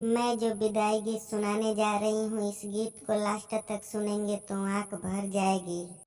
मैं जो विदाई गीत सुनाने जा रही हूँ, इस गीत को लास्ट तक सुनेंगे तो आंख भर जाएगी।